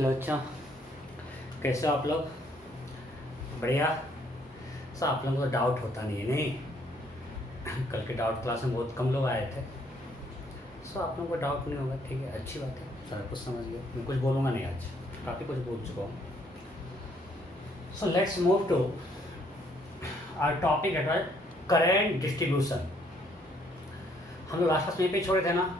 Hello अच्छा, कैसे हो आप लोग? बढ़िया। सर आप लोगों को तो डाउट होता नहीं है नहीं? कल के डाउट क्लास में बहुत कम लोग आए थे। सो आप लोगों को डाउट नहीं होगा, ठीक है, अच्छी बात है। सारा कुछ समझ गया, मैं कुछ बोलूँगा नहीं आज, काफ़ी कुछ बोल चुका हूँ। So let's move to our topic at current distribution. हम लोग लास्ट क्लास में पे छोड़े थे ना?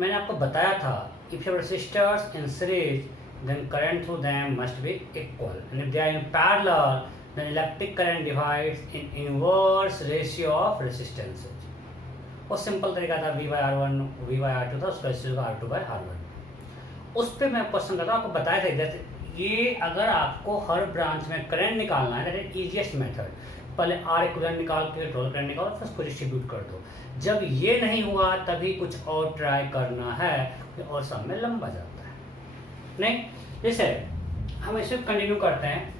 मैंने आपको बताया था if your resistors in series then current through them must be equal and if they are in parallel then electric current divides in inverse ratio of resistances। वो सिंपल तरीका था, V by R1 V by R2 था, उसका ratio का R2 by R1। उस पर मैं question करता हूँ, आपको बताया था जैसे ये अगर आपको हर ब्रांच में करंट निकालना है दैट इज इजीएस्ट मेथड। पहले R इक्विवेलेंट निकाल के टोटल करंट निकालो, फिर उसको डिस्ट्रीब्यूट कर दो। जब ये नहीं हुआ तभी कुछ और ट्राई करना है, और सब में लंबा जाता है नहीं। जैसे हम इसे कंटिन्यू करते हैं,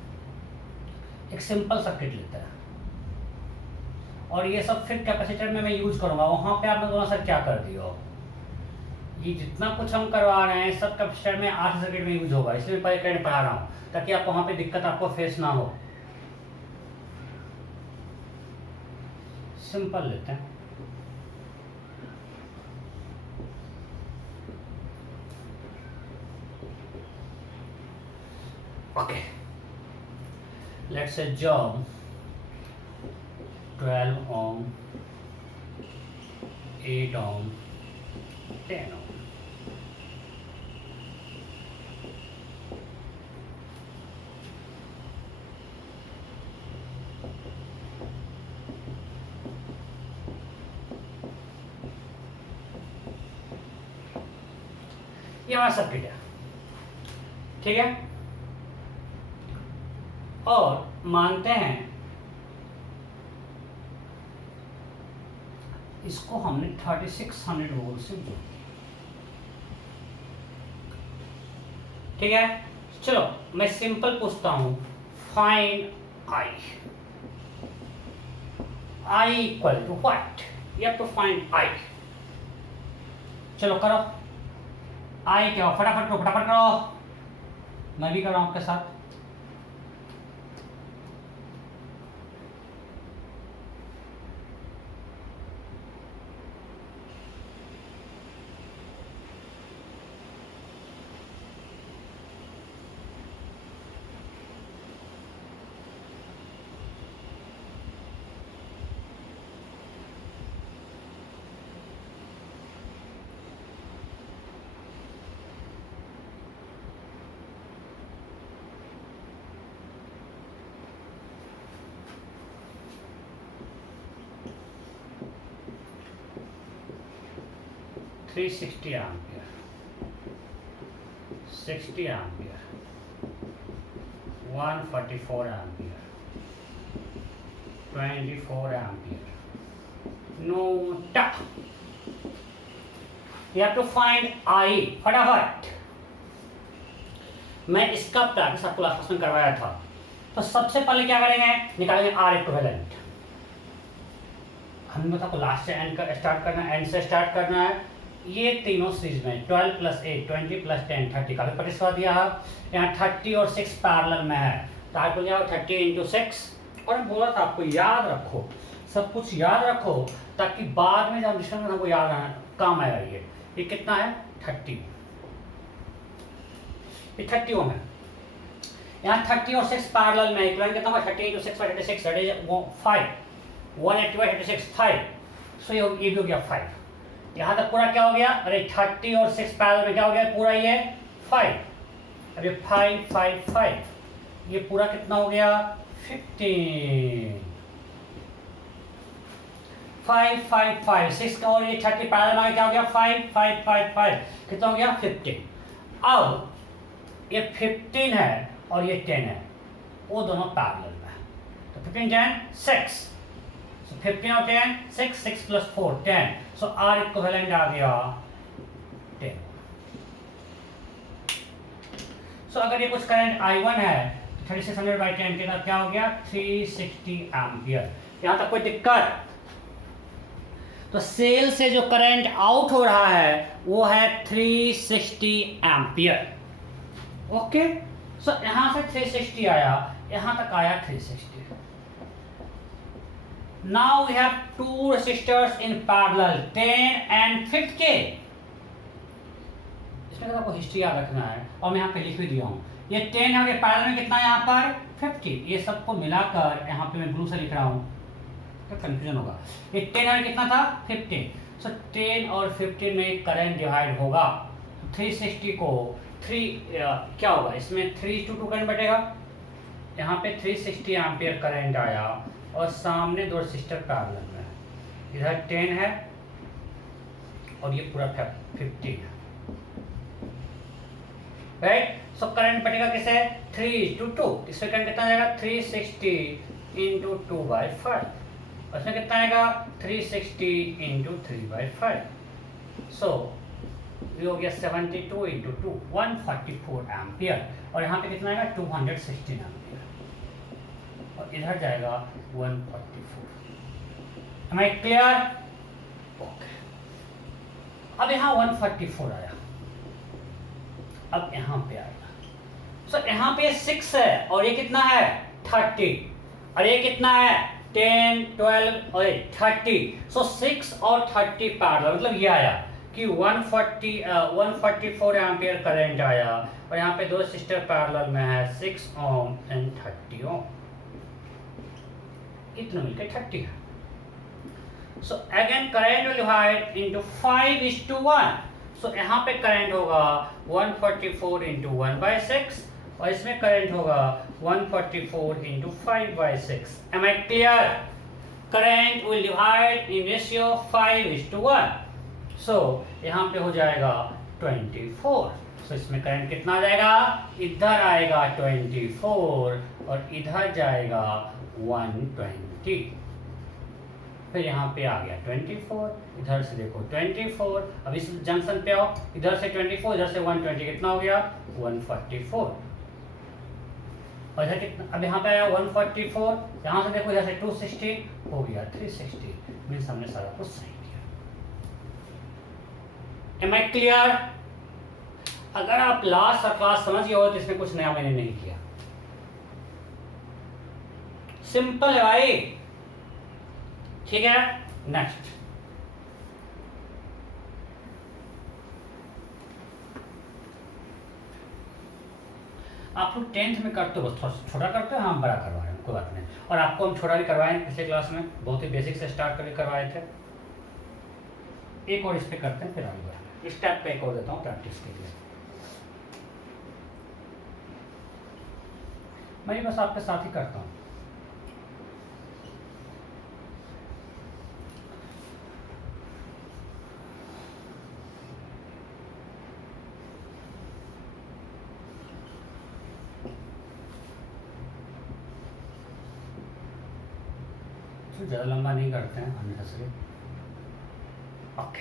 एक सिंपल सर्किट लेते हैं और ये सब फिर कैपेसिटर में मैं यूज करूंगा। वहां पे आपने दोनों सर क्या कर दिया, ये जितना कुछ हम करवा रहे हैं सब कैपेसिटर में 8 सर्किट में यूज होगा, इसलिए पहले करंट पढ़ा रहा हूँ ताकि आप वहां पे दिक्कत आपको फेस ना हो। सिंपल लेते हैं, okay, let's say job 12 ohm, 8 ohm, 10 ohm। ये हमारा सर्किट है, ठीक है। और मानते हैं इसको हमने 3600 वोल्ट से जोड़, ठीक है। चलो मैं सिंपल पूछता हूं, find I. I equal to what? You have to find I. चलो करो, आई क्या, फटाफट करो, फटाफट करो, मैं भी कर रहा हूं आपके साथ। Three 60 ampere, 60 ampere, 144 ampere, 24 ampere. Note, you have to find I फटाफट। मैं इसका प्रैक्टिस आपको लास्ट क्लास में करवाया था। तो सबसे पहले क्या करेंगे, निकालेंगे आर इक्विवेलेंट। हमने आपको लास्ट से एंड का स्टार्ट करना है, एंड से स्टार्ट करना है। ये तीनों सीरीज में 12 + 8 20 + 10 30 का भी प्रैक्टिस दिया है। यहाँ 30 और 6 पैरेलल में है, तो आपको क्या 30 × 6। और बोला था आपको याद रखो, सब कुछ याद रखो ताकि बाद में जब डिस्कशन हमको याद आना काम आएगा। ये कितना है 30, ये 30 ओम है। यहाँ 30 और 6 पैरेलल में इक्विवेलेंट कितना होगा 30 × 6 / 36 दैट इज 5, 180 / 36 5। सो ये भी हो गया 5। यहाँ तक पूरा क्या हो गया, अरे 30 और 6 पैरेलल में क्या हो गया पूरा ये 5। अब ये 5 5 5, ये पूरा कितना हो गया 15। 5 5 5 6 का, और ये 30 पैरेलल में क्या हो गया 5 5 5 5, कितना हो गया 15। अब ये 15 है और ये 10 है, वो दोनों पैरेलल में, तो 15 10 6। So 15 और 10 6 6 + 4 10। So R इक्विवेलेंट आ गया 10। So अगर ये कुछ करंट I1 है तो 3600/10 के साथ क्या हो गया 360 एम्पियर। यहां तक कोई दिक्कत? तो सेल से जो करंट आउट हो रहा है वो है 360 एम्पियर। ओके, सो यहां से 360 आया, यहां तक आया 360. Now we have two resistors in parallel 10 and 50. इसमें आपको हिस्ट्री याद रखना है और मैं यहाँ पे लिख भी दिया हूँ. ये 10 है और ये पैरेलल में कितना है यहाँ पर 50. ये सबको मिलाकर यहाँ पे मैं ब्लू से लिख रहा हूँ तो कंफ्यूजन होगा. ये 10 और कितना था 15. सो 10 और 15 में करंट डिवाइड होगा. 360 को 3 क्या होगा इसमें 3:2 करंट बटेगा. यहाँ पे 360 एम्पियर करंट आया और सामने दो रेसिस्टर पैरेलल में है. इधर 10 है और ये पूरा 50 है. राइट, सो करंट बटेगा किसे 3:2. इसमें करंट कितना आएगा 360 इंटू 2/5. इसमें कितना आएगा 360 इंटू 3/5. सो ये हो गया 72 इंटू 2 144 एम्पियर. और यहाँ पे कितना आएगा 216 एम्पियर और इधर जाएगा 144. Am I clear? ओके, अब यहाँ 144 आया, अब यहाँ पे आएगा. सो यहाँ पे 6 है और ये कितना है 30 और ये कितना है 10 12 और 30. सो 6 और 30 पैरेलल, मतलब ये आया कि 144 एम्पियर करंट आया और यहाँ पे दो रेसिस्टर पैरेलल में है 6 ओम एंड 30 ओम. इतना मिलकर 30 है. So again current will divide into 5:1. So यहाँ पे करंट होगा 144 इंटू 1/6 और इसमें करंट होगा 144 into 5/6. Am I clear? Current will divide in ratio 5:1. So यहाँ पे हो जाएगा 24. सो इसमें करंट कितना आ जाएगा, इधर आएगा 24 और इधर जाएगा 120. फिर यहाँ पे आ गया 24, इधर से देखो 24. अब इस जंक्शन पे आओ, इधर से 24 इधर से 120, कितना हो गया 144. और इधर कितना, अब यहाँ पे आया 144, यहाँ से देखो इधर से 260 हो गया 360. मीन्स हमने सारा कुछ सही किया. Am I clear? अगर आप लास्ट क्लास समझ गए हो तो इसमें कुछ नया मैंने नहीं किया. सिंपल है भाई. ठीक है, नेक्स्ट. आप लोग 10th में करते हो, बस थोड़ा छोटा करते हो, हम बड़ा करवा रहे हैं, कोई बात नहीं. और आपको हम छोटा भी करवाए पिछले क्लास में, बहुत ही बेसिक से स्टार्ट करके करवाए थे. एक और इस पे करते हैं फिर आगे बढ़ाएंगे. इस टाइप पे एक और देता हूँ प्रैक्टिस के लिए. मैं बस आपके साथ ही करता हूँ. ज़्यादा लंबा नहीं करते हैं unnecessary. Okay,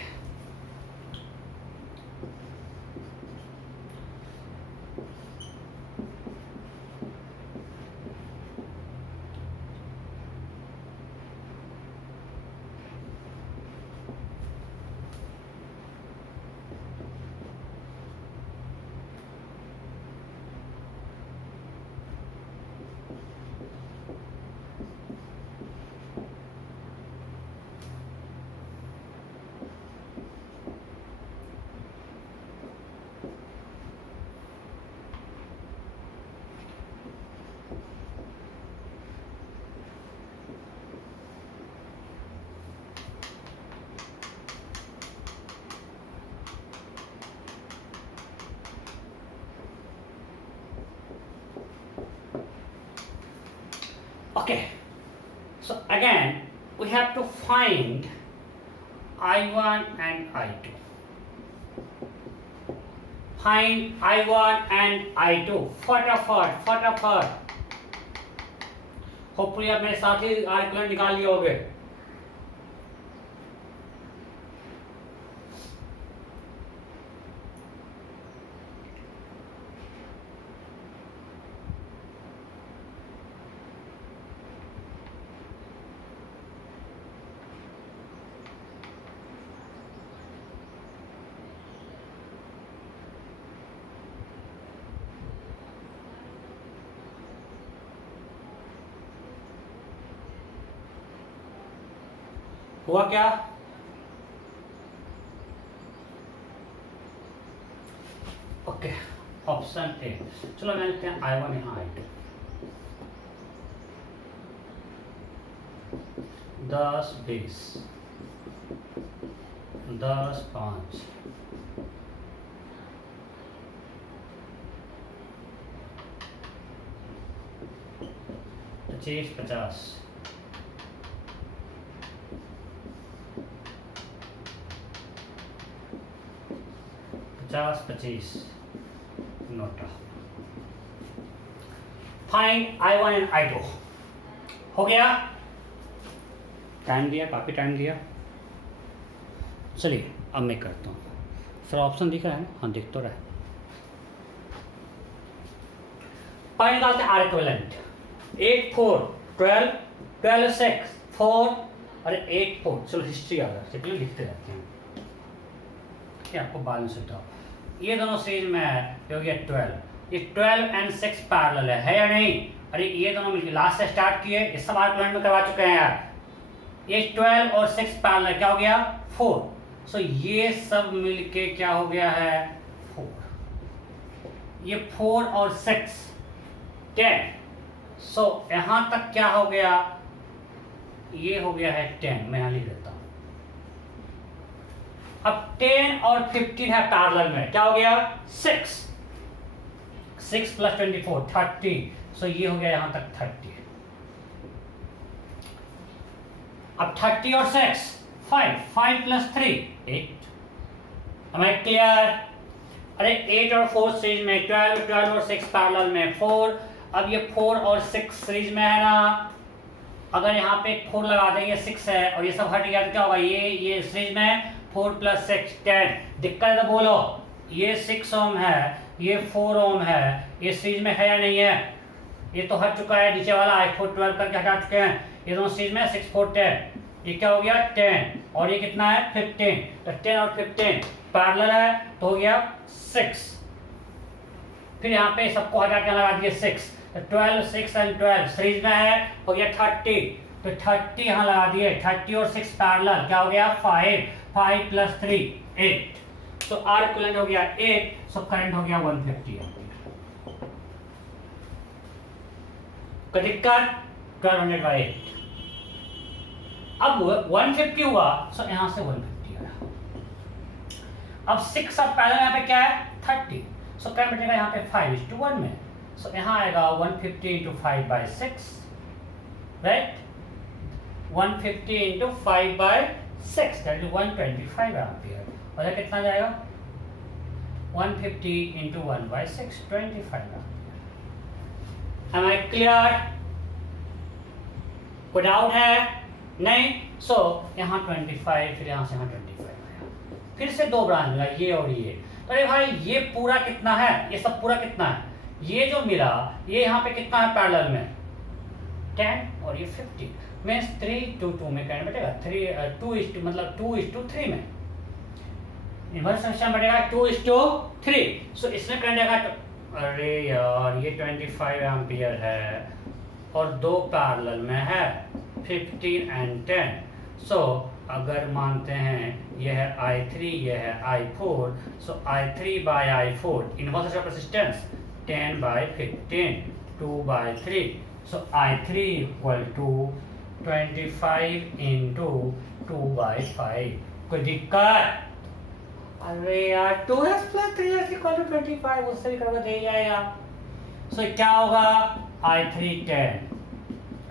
okay, so again we have to find I1 and I2. Find I1 and I2. फटाफट. होपफुली आप मेरे साथ ही आर्कुलेंट निकाल लिए होगे. हुआ क्या? Okay, option A. चलो मैं लिखते हैं I1 यहाँ I2। 10 20 10 5 25 50 50 25 NOTA. Find I1 and I2। हो गया? टाइम दिया, काफी टाइम दिया। चलिए अब मैं करता हूँ। सर ऑप्शन दिख रहा है? हाँ दिख तो रहा है। पाई निकालते हैं आर इक्विवेलेंट। 8 4 12 12 6 4 और 8 4। चलो हिस्ट्री आ रहा है, लिखते रहते हैं, क्या आपको बाद में समझाओ। ये दोनों सीरीज में है, हो गया 12। ये 12 एंड 6 पैरेलल है या नहीं? अरे ये दोनों मिलकर लास्ट से स्टार्ट किए, ये सब आर इक्विवेलेंट में करवा चुके हैं यार। ये 12 और 6 पैरेलल, क्या हो गया? 4। सो ये सब मिलके क्या हो गया है? 4। ये 4 और 6 10। सो यहां तक क्या हो गया? ये हो गया है 10। मैं यहां लिख देता हूं। अब 10 और 15 है पैरेलल में, क्या हो गया? 6 6 + 24 30। सो ये हो गया यहां तक 30। अब 30 और 6 5 5 + 3 8। Am I clear? अरे 8 और 4 सीरीज में, 12 12 और 6 पैरेलल में 4। अब ये 4 और 6 सीरीज में है ना, अगर यहाँ पे 4 लगा देंगे 6 है और ये सब हट गया तो क्या होगा? ये सीरीज में 4 + 6 10। दिक्कत है तो बोलो। ये 6 ओम है, ये 4 ओम है, ये सीरीज में है या नहीं है? ये तो हट चुका है, नीचे वाला I4 12 करके हटा चुके हैं। ये दोनों सीरीज में 6 4 10। ये क्या हो गया? 10 और ये कितना है? 15। तो 10 और 15 पैरेलल है तो हो गया 6। फिर यहाँ पे सबको हटा के लगा दिए 6। तो 12 6 एंड 12 सीरीज में है, हो गया 30। तो 30 यहाँ लगा दिए। 30 और 6 पैरेलल, क्या हो गया? 5 5 + 3 8। तो आर इक्विवेलेंट हो गया 8। सो करंट हो गया 150 एम्पीयर। कोई दिक्कत? 1200/8। अब 150 हुआ, सो यहां से 150 आया। अब 6 अब पैरेलल यहाँ पे क्या है? 30। सो करंट बचेगा यहाँ पे 5:1 में। सो यहाँ आएगा 150 × 5/6, राइट? 150 × 5/6 that is 125 ampere. और ये कितना जाएगा? 150 × 1/6 25 एम्पीयर। Am I clear? कोई डाउट है? नहीं। सो यहाँ 25, फिर यहाँ से यहाँ 25 आया। फिर से दो ब्रांच मिला, ये और ये। तो अरे भाई ये पूरा कितना है? ये सब पूरा कितना है? ये जो मिला ये यहाँ पे कितना है पैरेलल में? 10 और ये 50। मैं 3:2 में करंट बटेगा 2 मतलब 2:3 में। Inverse function बटेगा 2:3। सो इसमें करंट आएगा। अरे यार ये 25 एम्पीयर है और दो पैरेलल में है 15 एंड 10। सो अगर मानते हैं यह है I3, यह है I4। So I3/I4 inverse of resistance 10/15 2/3। So I3 = 25 × 2/5। कोई दिक्कत? अरे यार 2s + 3s = 25, उससे भी करके दे जाएगा। सो क्या होगा? I3 10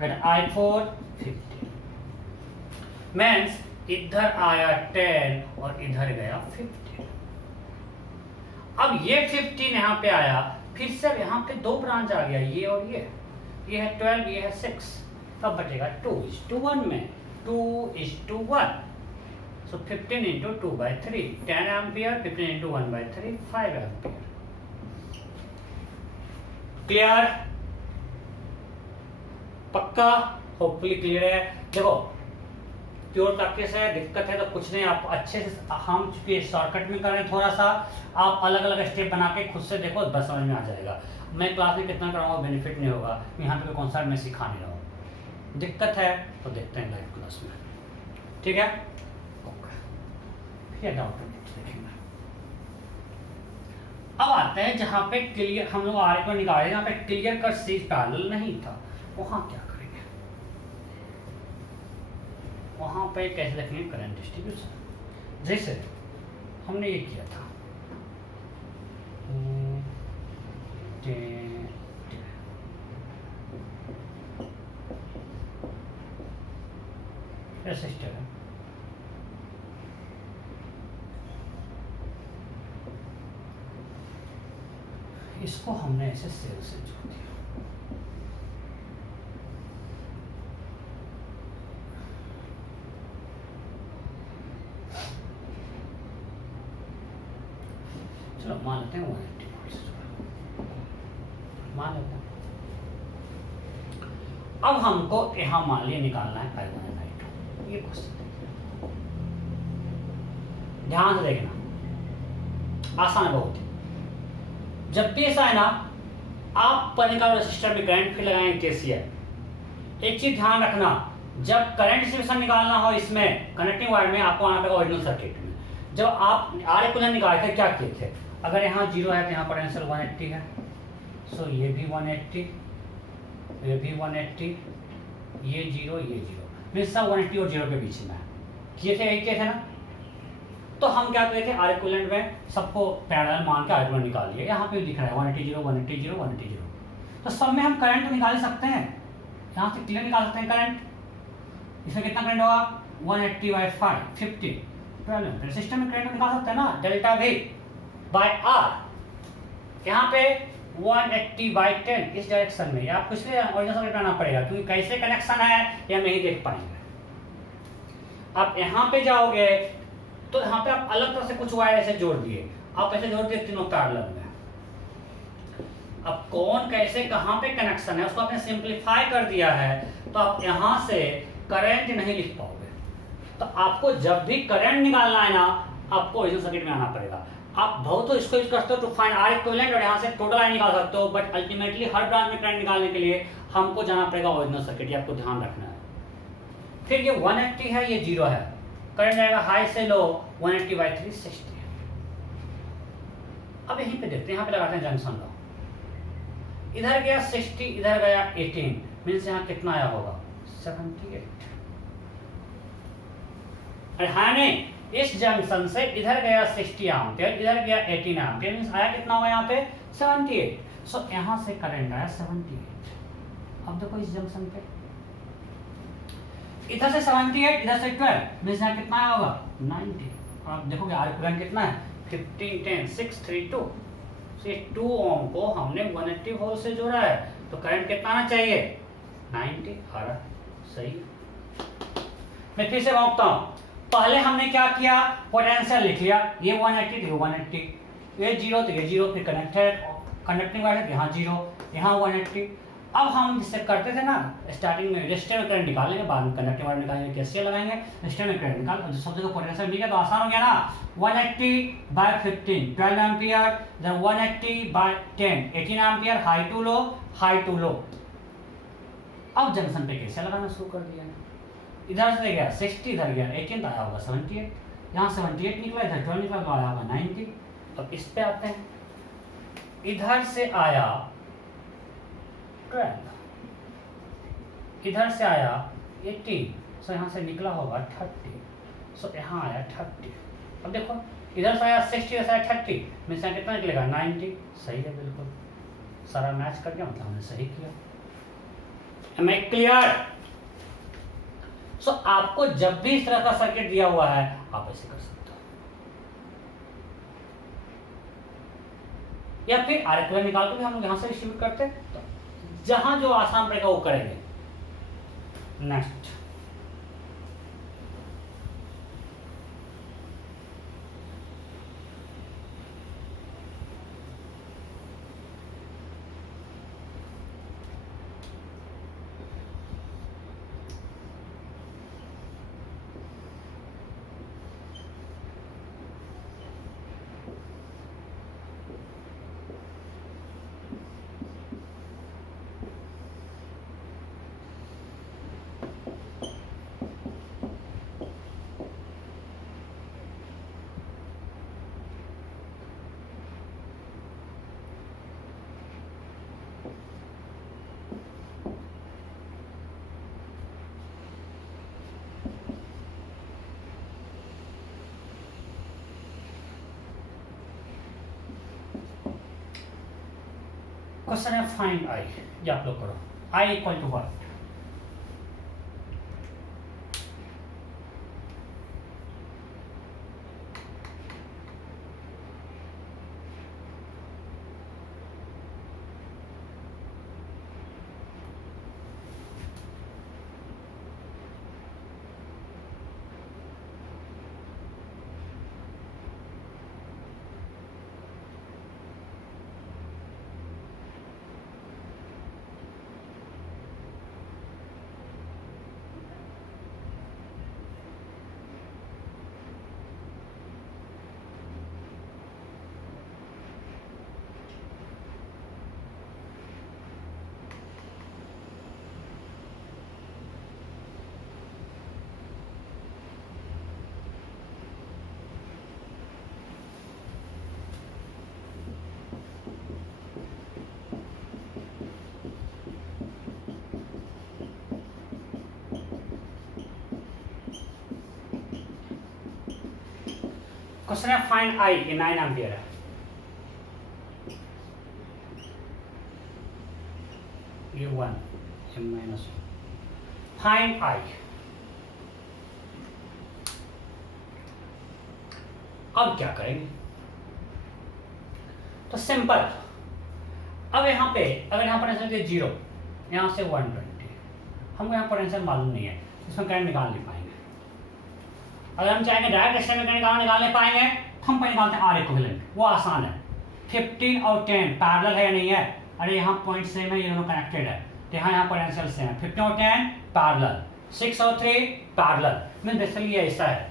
and I4 15। मीन्स इधर आया 10 और इधर गया 15। अब ये 15 यहाँ पे आया, फिर से यहाँ पे दो ब्रांच आ गया, ये और ये है 12, ये है 6। तब बचेगा 2:1 में 2:1। सो 15 × 2/3 10 एम्पियर, 15 × 1/3 5 एम्पियर। क्लियर? पक्का? होपफुली क्लियर है। देखो प्योर प्रैक्टिस है, दिक्कत है तो कुछ नहीं, आप अच्छे से, हम चूंकि शॉर्टकट में कर रहे हैं थोड़ा सा, आप अलग अलग स्टेप बना के खुद से देखो, बस समझ में आ जाएगा। मैं क्लास में कितना कराऊंगा बेनिफिट नहीं होगा, यहाँ पे कौन सा मैं सिखा नहीं रहा हूँ। दिक्कत है तो देखते हैं लाइव क्लास में। ठीक है, फिर डाउट देखेंगे। अब आते हैं जहां पे क्लियर, हम लोग आर को निकाले, जहां पे क्लियर कट सी पैरेलल नहीं था, वहां क्या करेंगे, वहां पे कैसे देखेंगे करंट डिस्ट्रीब्यूशन। जैसे हमने ये किया था रेसिस्टर है, इसको हमने ऐसे सेल से जोड़ दिया। चलो मान लेते हैं 180 वोल्ट से जोड़ा, मान लेते हैं। अब हमको यहाँ मान लिया निकालना है I1 और I2, ये क्वेश्चन ध्यान से देखना, आसान है बहुत। जब भी ऐसा है ना, आप पर निकालो रेसिस्टर में करंट फिर लगाएंगे केसीएल। एक चीज ध्यान रखना, जब करंट डिस्ट्रीब्यूशन निकालना हो इसमें कनेक्टिंग वायर में, आपको आना पड़ेगा ओरिजिनल सर्किट में। जब आप आर इक्विवेलेंट निकाले थे क्या किए थे, अगर यहाँ 0 है तो यहाँ पोटेंशियल 180 है, सो ये भी 180, ये भी 180, ये 0, ये 0, मीन्स सब 180 और 0 के बीच में है। किए थे, यही किए थे ना। तो हम क्या करते थे, आर इक्विवेलेंट में सबको पैरेलल मान के आर इक्विवेलेंट निकाल लिए। यहाँ पे दिख रहा है 180 0 180 0 180 0, तो सब में हम करंट तो निकाल सकते हैं, यहाँ से क्लियर निकाल सकते हैं करंट। इसमें कितना करंट होगा 180/5 50 12 एम्पीयर। सिस्टम में करंट निकाल सकते हैं ना, डेल्टा V बाय R। यहाँ पे 180/10 इस डायरेक्शन में, आप कुछ भी ओरिजिनल सर्किट आना पड़ेगा, क्योंकि कैसे कनेक्शन है ये नहीं देख पाएंगे। आप यहाँ पे जाओगे तो यहाँ पे आप अलग तरह से कुछ वायर ऐसे जोड़ दिए, आप ऐसे जोड़ दिए तीनों पैरेलल में। अब कौन कैसे कहाँ पे कनेक्शन है उसको आपने सिंपलीफाई कर दिया है, तो आप यहाँ से करंट नहीं लिख पाओगे। तो आपको जब भी करंट निकालना है ना, आपको ओरिजिनल सर्किट में आना पड़ेगा। आप बहुत तो इसको यूज करते हो टू फाइंड आर इक्विवेलेंट और यहाँ से टोटल आई निकाल सकते हो, बट अल्टीमेटली हर ब्रांच में करंट निकालने के लिए हमको जाना पड़ेगा ओरिजिनल सर्किट, ये आपको ध्यान रखना है। फिर ये 180 है, ये 0 है, करंट जाएगा हाई से लो 180/3 60। अब यहीं पे देखते हैं, यहाँ पे लगाते हैं जंक्शन लॉ। इधर गया 60, इधर गया 18, मीन्स यहाँ कितना आया होगा 78। अरे हाँ नहीं, इस जंक्शन से इधर गया 60 एम्पियर, इधर गया 18 एम्पियर, मीन्स आया कितना होगा यहाँ पे 78। सो यहाँ से करंट आया 78। अब देखो इस जंक्शन पे इधर से 78, इधर से 12, मीन्स यहाँ कितना आया होगा 90। और आप देखोगे आर इक्विवेलेंट कितना है 15 10 6 3 2। से 2 ओम को हमने 180 वोल्ट से जोड़ा है, तो करंट कितना आना चाहिए 90 आ रहा। सही। मैं फिर से मापता हूँ, पहले हमने क्या किया, पोटेंशियल लिख लिया, ये 180 तो 180, ये 0 तो ये 0, फिर कनेक्टेड कंडक्टिंग वायर यहाँ 0, यहाँ 180। अब हम जिससे करते थे ना स्टार्टिंग में, रेजिस्टर में करंट निकालेंगे, बाद में कंडक्टिंग वायर निकालेंगे, केसीएल लगाएंगे, रेजिस्टर में करंट निकाल, सब जगह पोटेंशियल मिल गया तो आसान हो गया ना। 180/15 12 ampere, then 180/10 18 ampere, high to low high to low. अब जंक्शन पे केसीएल लगाना शुरू कर दिया, इधर से गया 60, इधर गया 18 तो आया होगा 78, यहाँ 78 निकला, इधर 12 निकला तो आया होगा 90। अब इस पे आते हैं, इधर से आया 12, इधर से आया 18, सो यहाँ से निकला होगा 30, सो यहाँ आया 30। अब देखो इधर से आया 60, इधर से आया 30, मीन्स यहाँ कितना निकलेगा 90। सही है, बिल्कुल सारा मैच कर गया, मतलब हमने सही किया। Am I clear? सो आपको जब भी इस तरह का सर्किट दिया हुआ है आप ऐसे कर सकते हो, या फिर आर इक्विवेलेंट निकाल के भी हम लोग यहां से डिस्ट्रीब्यूट करते, तो जहां जो आसान पड़ेगा वो करेंगे। नेक्स्ट क्वेश्चन है फाइंड आई, ये आप लोग करो। आई इक्वल टू व्हाट? क्वेश्चन है फाइंड आई, ये 9 एम्पियर है। ये 1 m माइनस फाइंड आई। अब क्या करेंगे? तो सिंपल, अब यहाँ पे अगर यहाँ पोटेंशियल है 0, यहाँ से 120, हमको यहाँ पोटेंशियल मालूम नहीं है, इसमें करंट निकाल नहीं पाएंगे। अगर हम चाहेंगे डायरेक्ट एक्सटेंड में करंट निकालने पाएंगे तो हम निकालते हैं आर इक्विवेलेंट, वो आसान है। 15 और 10 पैरेलल है या नहीं है? अरे यहाँ पॉइंट सेम है, ये दोनों कनेक्टेड है, तो यहाँ पोटेंशियल सेम है। 15 और 10 पैरेलल, 6 और 3 पैरेलल, मीन बेसिकली ऐसा है,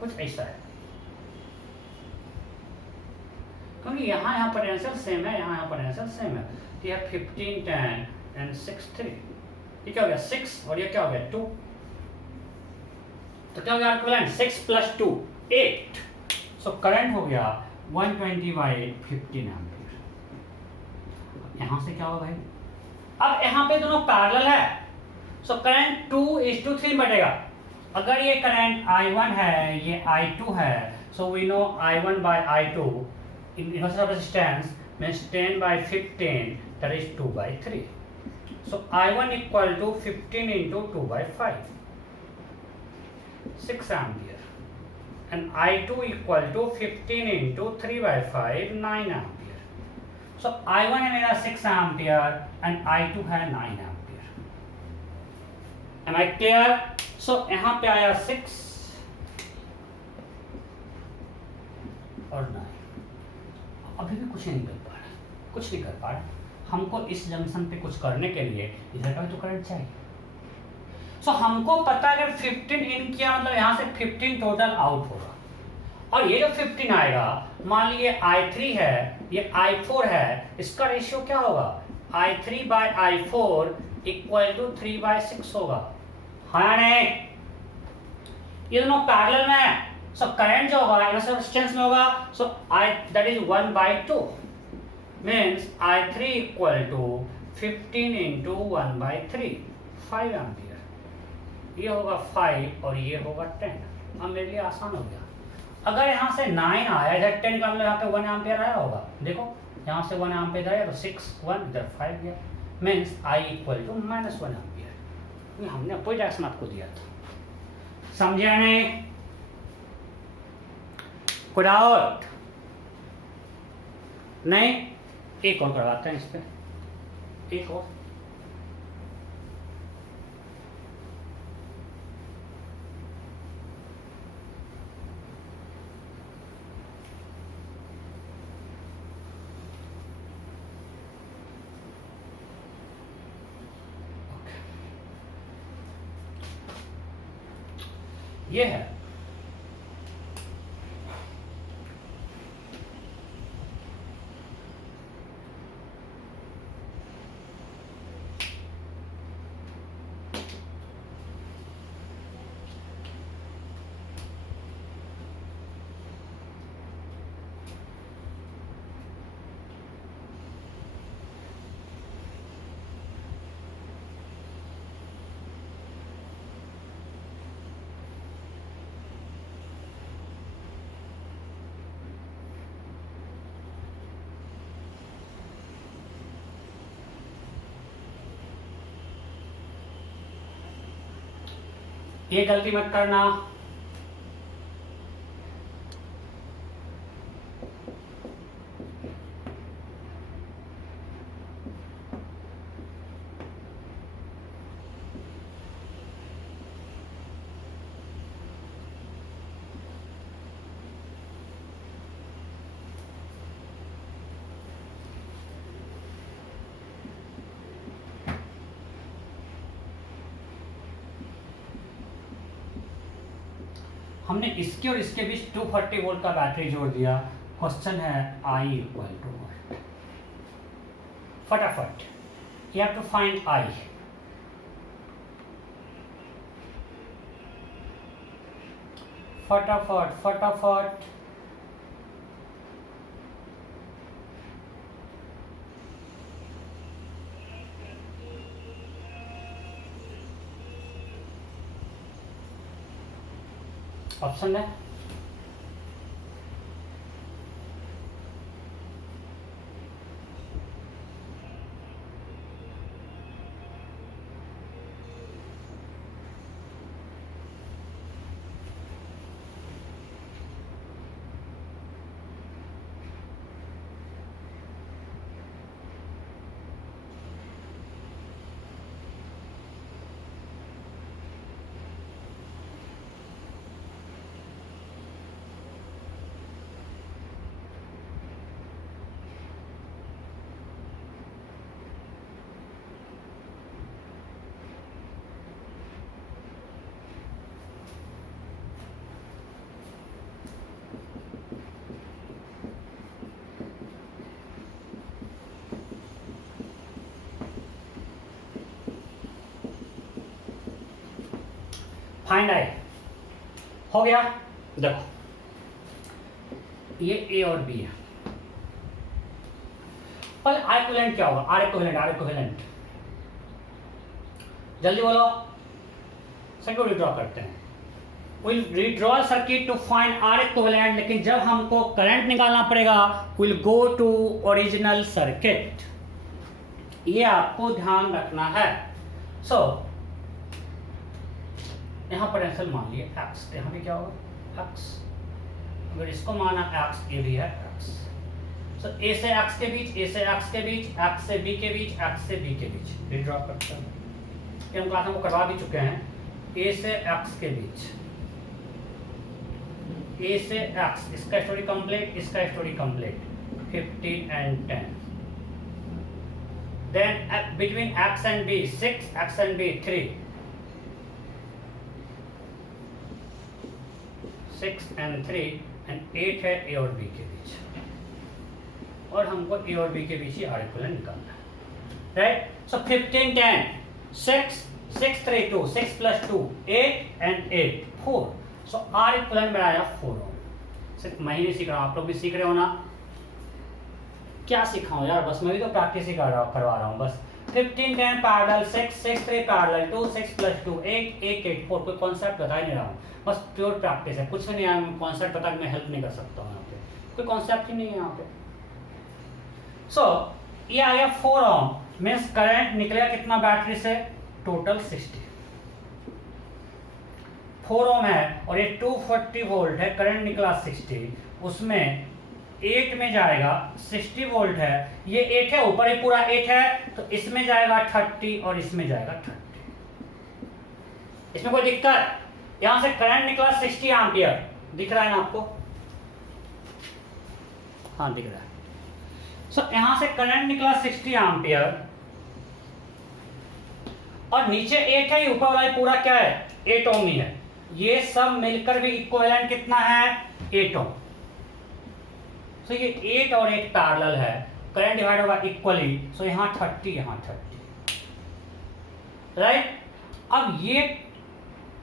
कुछ ऐसा है, क्योंकि यहाँ पोटेंशियल सेम है, यहाँ पोटेंशियल सेम है। तो यह 15 10 एंड 6 3, ये क्या हो गया 6 और ये क्या हो गया 2, तो क्या हो गया इक्विवेलेंट 6 प्लस 2 8। सो करंट हो गया 120 बाई 15 एम्पीयर। यहां से क्या होगा भाई? अब यहाँ पे दोनों पैरेलल है, सो करंट 2:3 बढ़ेगा। अगर ये करंट I1 है, ये I2 है, so we know I1 by I2 in inverse of resistance means 10 by 15, that is 2 by 3. So I1 equal to 15 into 2 by 5, 6 ampere, and I2 equal to 15 into 3 by 5, 9 ampere. So I1 है मेरा 6 ampere and I2 है 9 ampere. Am I clear? So यहाँ पे आया 6 और 9, अभी भी कुछ नहीं कर पा रहा, कुछ नहीं कर पा रहा। हमको इस जंक्शन पे कुछ करने के लिए इधर का भी तो करंट चाहिए। सो हमको पता है अगर 15 इन किया मतलब यहाँ से 15 टोटल आउट होगा, और ये जो 15 आएगा, मान लीजिए I3 है, ये I4 है, इसका रेशियो क्या होगा? I3 by I4 equal to 3/6 होगा, हाँ नहीं? ये दोनों पैरेलल में है, सो करंट जो होगा इनवर्स रेजिस्टेंस में होगा, so that is 1/2 means I3 equal to 15 into 1/3, 5 ampere. ये होगा 5 और ये होगा 10। अब मेरे लिए आसान हो गया। अगर यहाँ से 9 आया, इधर 10 का मतलब यहाँ पे 1 एम्पियर आया होगा, देखो यहाँ से 1 एम्पियर आया तो 6 1 इधर 5 गया, means I equal to -1 ampere. हमने कोई डायरेक्शन आपको दिया था, समझे नहीं? कोई डाउट नहीं? एक और करवाते हैं इस पे, एक और। ये है ये गलती मत करना। हमने इसके और इसके बीच 240 वोल्ट का बैटरी जोड़ दिया। क्वेश्चन है I इक्वल टू व्हाट? फटाफट you have to find I। फटाफट फटाफट। ऑप्शन है फाइंड आई। हो गया। देखो ये ए और बी है। पर आर इक्विवेलेंट क्या होगा? आर इक्विवेलेंट जल्दी बोलो। सर्किट विड्रॉ करते हैं। Will redraw circuit to find R equivalent, लेकिन जब हमको करंट निकालना पड़ेगा will go to original circuit. ये आपको ध्यान रखना है। सो यहाँ पोटेंशियल मान लिए x, यहाँ पे क्या होगा x। अगर इसको माना x, ये भी है x। सो a से x के बीच, a से x के बीच, x से b के बीच, x से b के बीच रिड्रॉ करते हैं। ये हम क्लास में करवा भी चुके हैं। a से x के बीच, a से x, इसका स्टोरी कंप्लीट, इसका story complete. 15 and 10। Then between x and b 6, x and b 3, 6 and 3 and 8 है a और b के बीच, और हमको a और b के बीच ही आर इक्विवेलेंट निकालना है। Right. So 15 10 6 6 3 2 6 plus 2 8 and 8 4। So are equivalent मेरा आया 4 ओम। सिर्फ मैं ही नहीं सीख रहा हूँ, आप लोग भी सीख रहे हो ना। क्या सिखाऊं यार, बस मैं भी तो प्रैक्टिस ही करवा रहा हूँ बस। 15 10 पैरेलल 6 6 3 पैरेलल 2 6 plus 2 8 8 8 4। कोई कॉन्सेप्ट बता ही नहीं रहा हूँ, बस प्योर प्रैक्टिस है। कुछ भी नहीं है, कॉन्सेप्ट बता के मैं हेल्प नहीं कर सकता हूँ यहाँ पे, कोई कॉन्सेप्ट ही नहीं है यहाँ पे। सो ये आ गया 4 ओम, मीन्स करंट निकलेगा कितना बैटरी से? टोटल 60। 4 ओम है और ये 240 वोल्ट है, करंट निकला 60, उसमें 8 में जाएगा 60 वोल्ट है, ये 8 है, ऊपर ही पूरा 8 है, तो इसमें जाएगा 30 और इसमें जाएगा 30। इसमें कोई दिक्कत? यहां से करंट निकला 60 एम्पियर, दिख रहा है ना आपको? हाँ दिख रहा है। सो यहां से करंट निकला 60 एम्पियर और नीचे 8 है, ऊपर वाला पूरा क्या है? 8 ओम ही है। ये सब मिलकर भी इक्विवेलेंट कितना है? 8 ओम। सो ये 8 और 8 पैरेलल है, करंट डिवाइड होगा इक्वली, सो यहां 30 यहां 30। राइट। अब ये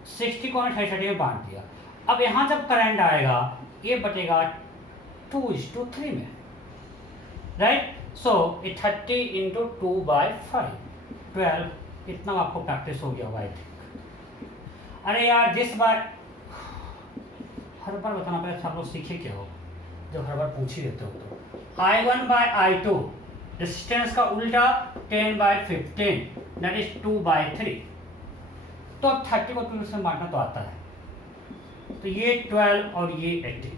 60 को 30 में बांट दिया। अब यहां जब करंट आएगा ये बटेगा 2:3 में। राइट। सो 30 इंटू 2/5 12। इतना आपको प्रैक्टिस हो गया भाई। अरे यार जिस बार हर बार बताना पड़ेगा, आप लोग सीखे क्या हो जब हर बार पूछ ही देते हो तो। I1/I2 रेजिस्टेंस का उल्टा 10/15 दैट इज 2/3। तो तो अब 30 को 2 से बांटना तो आता है, तो ये 12 और ये 18,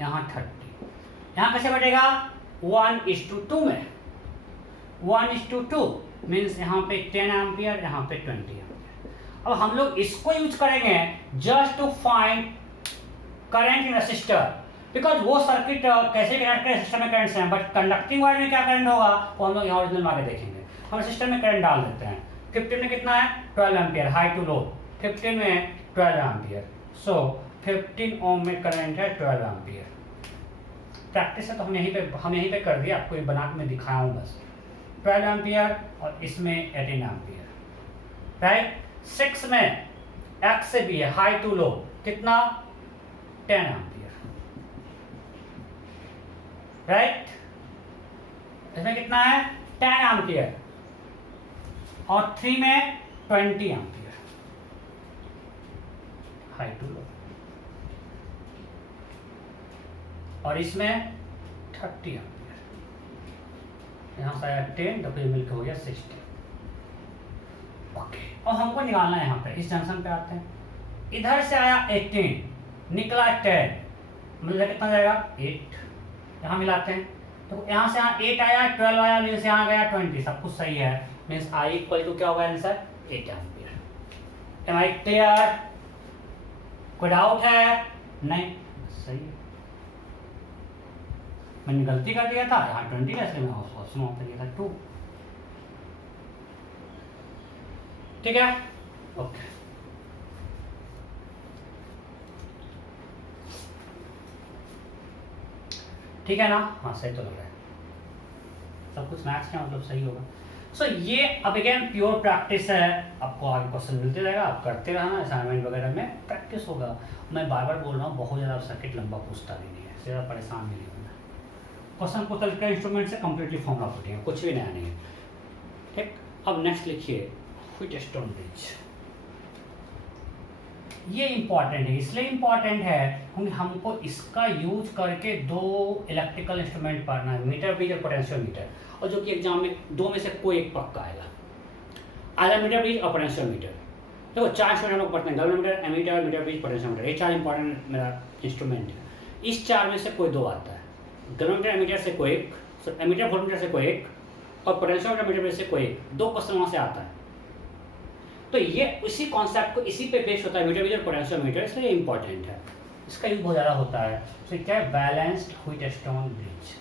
यहाँ 30, यहाँ कैसे बटेगा 1:2 में, 1:2 मीन्स यहाँ पे 10 एम्पियर, यहाँ पे 20 एम्पियर। अब हम लोग इसको यूज करेंगे just to find current in resistor, because वो सर्किट कैसे कनेक्ट करें, सिस्टम में करंट से हैं, बट कंडक्टिंग वायर में क्या करंट होगा वो हम लोग यहाँ ओरिजिनल में आगे देखेंगे। हम सिस्टम में करंट डाल देते हैं, 15 में कितना है 12 एम्पियर, हाई टू लो, 15 में 12 एम्पियर, सो 15 ओम में करंट है 12 एम्पियर। प्रैक्टिस है तो हम यहीं पे कर दिया, आपको ये बना के मैं दिखाया हूँ बस, 12 एम्पियर और इसमें 18 एम्पियर, राइट। 6 में एक्स से भी है, हाई टू लो, कितना 10 एम्पियर, राइट। इसमें कितना है 10 एम्पियर, और 3 में 20 एम्पियर, हाई टू लो, और इसमें 30 एम्पियर, यहाँ से आया 10, तो फिर मिलकर हो गया 60। ओके, और हमको निकालना है यहाँ पे, इस जंक्शन पे आते हैं, इधर से आया 18, निकला 10, मतलब कितना जाएगा 8, यहाँ मिलाते हैं, तो यहाँ से यहाँ 8 आया, 12 आया, मीन्स यहाँ गया 20, सब कुछ सही है, मीन्स I इक्वल टू क्या होगा answer 8 ampere. Am I clear? कोई डाउट है? नहीं, सही है। मैंने गलती कर दिया था, यहाँ 20 ऐसे में उसमें था 2, ठीक है, ओके। ठीक है ना, हाँ सही तो लग रहा है, सब कुछ मैथ्स का मतलब सही होगा। सो ये अब अगेन प्योर प्रैक्टिस है, आपको आगे क्वेश्चन मिलते रहेगा, आप करते रहना, असाइनमेंट वगैरह में प्रैक्टिस होगा। मैं बार बार बोल रहा हूँ, बहुत ज़्यादा सर्किट लंबा पूछता भी नहीं है, ज़्यादा परेशान भी नहीं होना। क्वेश्चन को तरीका इंस्ट्रूमेंट से कम्प्लीटली फॉर्मूला पुटिंग, कुछ भी नया नहीं है, ठीक। अब नेक्स्ट लिखिए व्हीटस्टोन ब्रिज। ये इंपॉर्टेंट है, इसलिए इंपॉर्टेंट है क्योंकि हमको इसका यूज करके 2 इलेक्ट्रिकल इंस्ट्रूमेंट पढ़ना है, मीटर ब्रिज और पोटेंशियोमीटर, और जो कि एग्जाम में 2 में से कोई एक पक्का आएगा, आधा मीटर ब्रिज और पोटेंशियोमीटर। देखो 4 इंस्ट्रूमेंट हम लोग पढ़ते हैं, galvanometer, ammeter, meter bridge, potentiometer, ये 4 इंपॉर्टेंट मेरा इंस्ट्रूमेंट है। इस 4 में से कोई 2 आता है, गैल्वेनोमीटर एमीटर से कोई एक, एमीटर वोल्टमीटर से कोई एक, और पोटेंशियोमीटर मीटर ब्रिज से कोई एक, 2 क्वेश्चन वहाँ से आता है। तो ये इसी कॉन्सेप्ट को इसी पे बेस्ड होता है, मीटर ब्रिज और पोटेंशियोमीटर, इसलिए इंपॉर्टेंट है, इसका यूज बहुत ज़्यादा होता है। तो क्या है balanced Wheatstone bridge.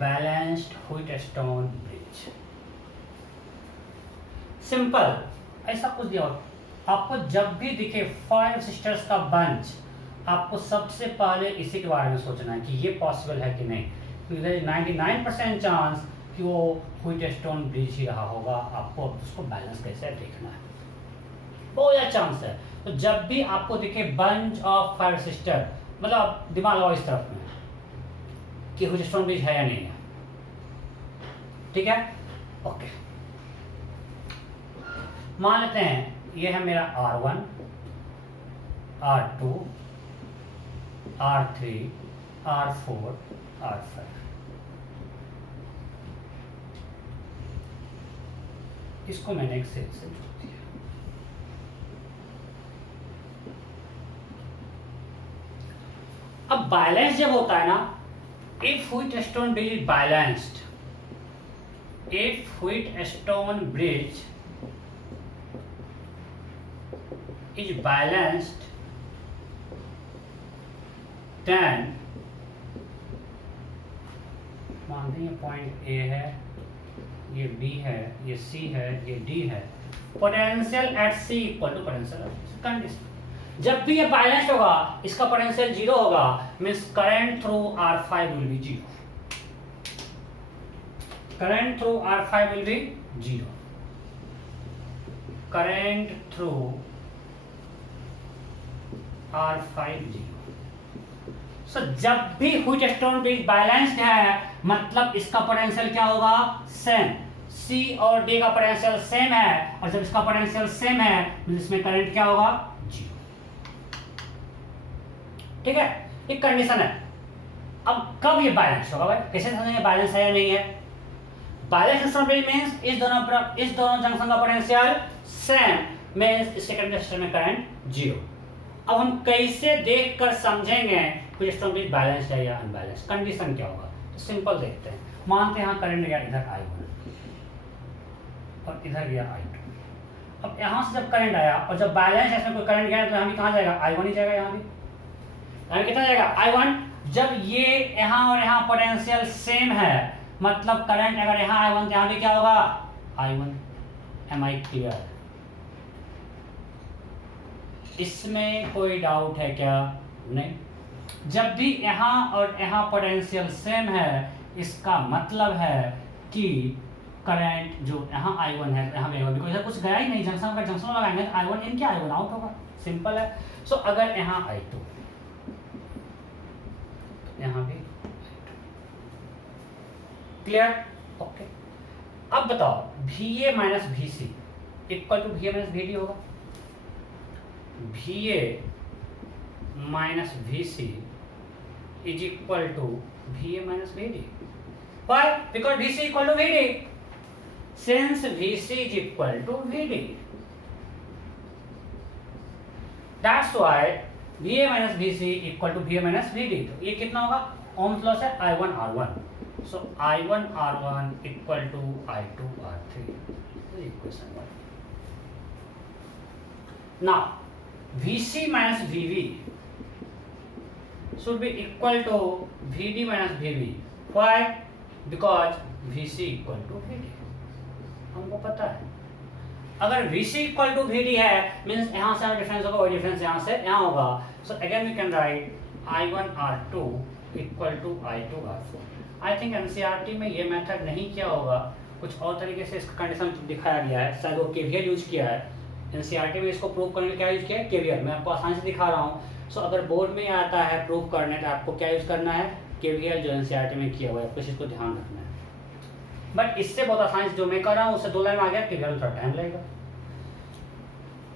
Balanced Wheatstone bridge simple, ऐसा कुछ दिया हो आपको, जब भी दिखे 5 सिस्टर्स का बंच, आपको सबसे पहले इसी के बारे में सोचना है कि ये पॉसिबल है कि नहीं, क्योंकि 99% चांस कि वो व्हीटस्टोन ब्रिज ही रहा होगा। आपको उसको बैलेंस कैसे देखना है, बहुत ज़्यादा चांस है। तो जब भी आपको दिखे बंच ऑफ 5 सिस्टर, मतलब दिमाग लगाओ इस तरफ में कि व्हीटस्टोन ब्रिज है या नहीं है, ठीक है, ओके। मान लेते हैं ये है मेरा R1, R2, R3, R4, R5। इसको मैंने एक सेल से जोड़ दिया। अब बैलेंस जब होता है ना, if Wheatstone bridge is balanced, if Wheatstone bridge is balanced, then मान दें ये पॉइंट ए है, ये बी है, ये सी है, ये डी है, potential at C equal to potential condition. जब भी ये बैलेंस होगा, इसका पोटेंशियल 0 होगा, means current through R5 will be 0, current through R5 will be 0, current through R5 0। So जब भी व्हीटस्टोन ब्रिज बैलेंस्ड है, मतलब इसका पोटेंशियल क्या होगा, सेम, C और D का पोटेंशियल सेम है, और जब इसका पोटेंशियल सेम है तो इसमें करंट क्या होगा 0, ठीक है, एक कंडीशन है। अब कब ये बैलेंस होगा भाई, कैसे समझेंगे बैलेंस है या नहीं है? बैलेंस सिस्टम मींस इस दोनों जंक्शन का पोटेंशियल सेम, मींस इसके करंट सिस्टम में करंट जीरो। अब हम कैसे देखकर समझेंगे कि सिस्टम बैलेंस है या अनबैलेंस, कंडीशन क्या होगा? तो सिंपल देखते हैं। मानते हैं यहाँ करंट गया इधर I1 और इधर गया I2। अब यहाँ से जब करंट आया और जब बैलेंस इसमें कोई करंट गया तो यहाँ भी कहाँ जाएगा? I1 ही जाएगा। यहाँ भी यहाँ कितना जाएगा? I1। जब ये यहाँ और यहाँ पोटेंशियल सेम है, मतलब करंट अगर यहाँ I1 तो यहाँ भी क्या होगा? I1। Am I clear? इसमें कोई डाउट है क्या? नहीं। जब भी यहाँ और यहाँ पोटेंशियल सेम है, इसका मतलब है कि करंट जो यहाँ I1 है यहाँ भी होगा, इधर कुछ गया ही नहीं। जंक्शन का जंक्शन लगाएंगे तो I1 इन क्या I1 आउट होगा, सिंपल है। सो अगर यहाँ I2 यहाँ भी क्लियर? ओके। अब बताओ VA minus VC equal to VA minus VD होगा। VA minus VC is equal to VA minus VD। Why? Because VC equal to VD. Since VC is equal to VD, that's why VA minus VC equal to VA minus VD। तो ये कितना होगा? Ohm's law से I1 R1। So I1 R1 equal to I2 R3। तो equation 1। Now VC minus VB should be equal to VD minus VB। Why? Because VC equal to VD। हमको पता है अगर VC equal to VD है means यहाँ से difference होगा, वही डिफरेंस यहाँ से यहाँ होगा। So again we can write I1 R2 equal to I2 R4। I think NCERT में ये मेथड नहीं किया होगा, कुछ और तरीके से इसका कंडीशन दिखाया गया है, शायद वो केवीएल यूज किया है। एनसीईआरटी में इसको प्रूव करने के क्या यूज किया है? केवीएल। मैं आपको आसानी से दिखा रहा हूँ। सो अगर बोर्ड में आता है प्रूव करने तो आपको क्या यूज करना है? केवीएल जो एनसीईआरटी में किया हुआ है, आपको इसको ध्यान रखना है। बट इससे बहुत आसानी से जो मैं कर रहा हूँ उससे 2 लाइन में आ गया, केवीएल थोड़ा टाइम लगेगा।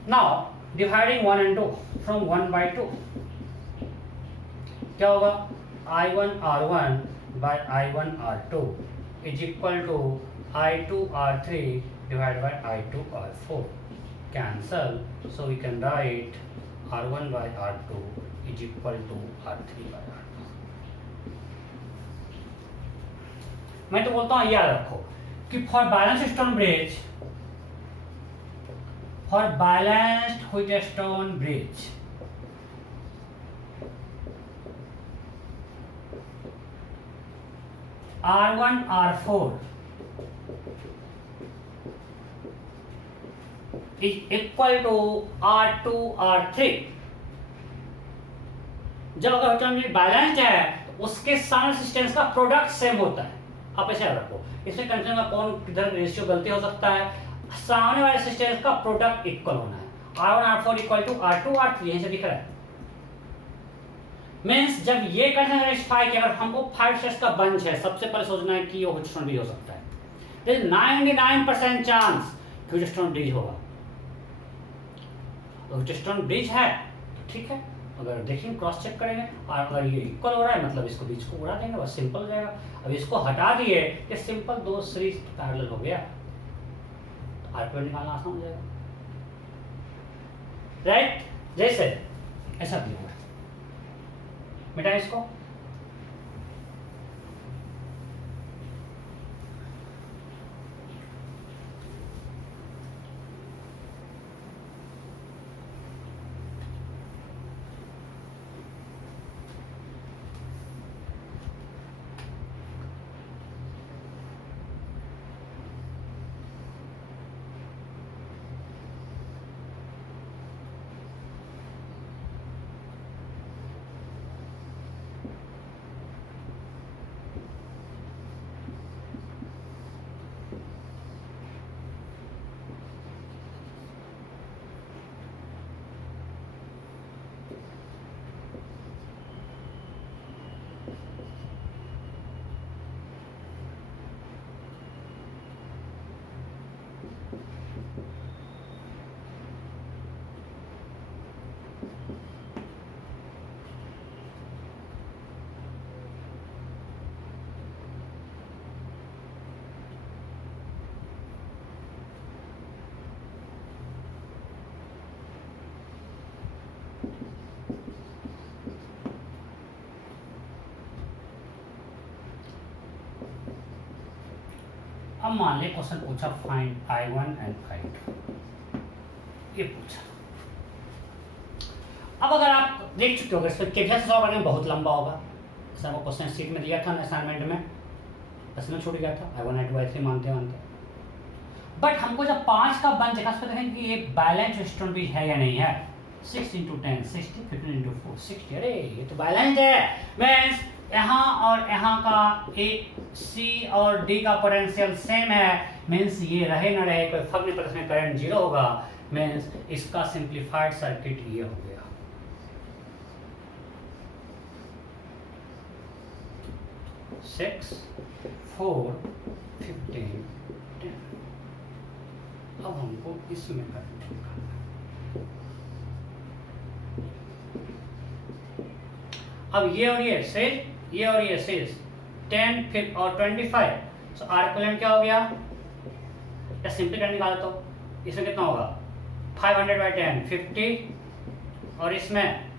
नाउ डिवाइडिंग 1 and 2 फ्रॉम 1/2 क्या होगा? I1 R1 by I1 R2 is equal to I2 R3 divided by I2 R4। Cancel, so we can write R1 by R2 is equal to R3 by R2। मैं तो बोलता हूँ याद रखो कि for balance stone bridge, for balanced Wheatstone bridge R1 R4 is equal to R2 R3। जब अगर balanced है तो उसके सारे रेजिस्टेंस का प्रोडक्ट सेम होता है। आप ऐसे याद रखो, इसमें कंफ्यूजन का कौन किधर रेशियो गलती हो सकता है? सामने वाले रेजिस्टेंस का प्रोडक्ट इक्वल होना है। R1 R4 equal to R2 R3 यहीं से दिख रहा है। मीन्स जब ये कंडीशन सेटिस्फाई किया, अगर हमको 5 सेट्स का बंच है, सबसे पहले सोचना है कि ये व्हीटस्टोन ब्रिज हो सकता है। देयर इज 99% चांस कि व्हीटस्टोन ब्रिज होगा। व्हीटस्टोन ब्रिज है तो ठीक है, अगर देखेंगे क्रॉस चेक करेंगे और अगर ये इक्वल हो रहा है मतलब इसको बीच को उड़ा देंगे, बस सिंपल हो जाएगा। अब इसको हटा दिए कि सिंपल 2 सीरीज पैरेलल हो गया, तो R2 निकालना आसान हो जाएगा, राइट? जैसे ऐसा भी होगा, मिटा इसको। मान ले क्वेश्चन पूछा फाइंड I1 एंड I2, ये पूछा। अब अगर आप देख चुके हो इसमें कैसे सॉल्व करना बहुत लंबा होगा, जैसे आपको क्वेश्चन शीट में दिया था ना असाइनमेंट में, इसमें छूट गया था I1 I2 I3 मानते मानते। बट हमको जब 5 का बंच देखा, उसमें देखें कि ये बैलेंस स्टोन भी है या नहीं है। 6 × 10 60, 15 × 4 60, अरे ये तो बैलेंस है। मीन्स यहाँ और यहाँ का ए सी और डी का पोटेंशियल सेम है, मीन्स ये रहे ना रहे कोई फर्क नहीं पड़ता, इसमें करंट 0 होगा। मीन्स इसका सिंप्लीफाइड सर्किट ये हो गया। सिक्स 4 15 10। अब हमको इसमें करंट निकालना है। अब ये और ये सेज, ये और ये सेज 10 फिर और 25, सो आर इक्विवेलेंट क्या हो गया, या सिंपली करंट निकाल तो इसमें कितना होगा 500/10 50, और इसमें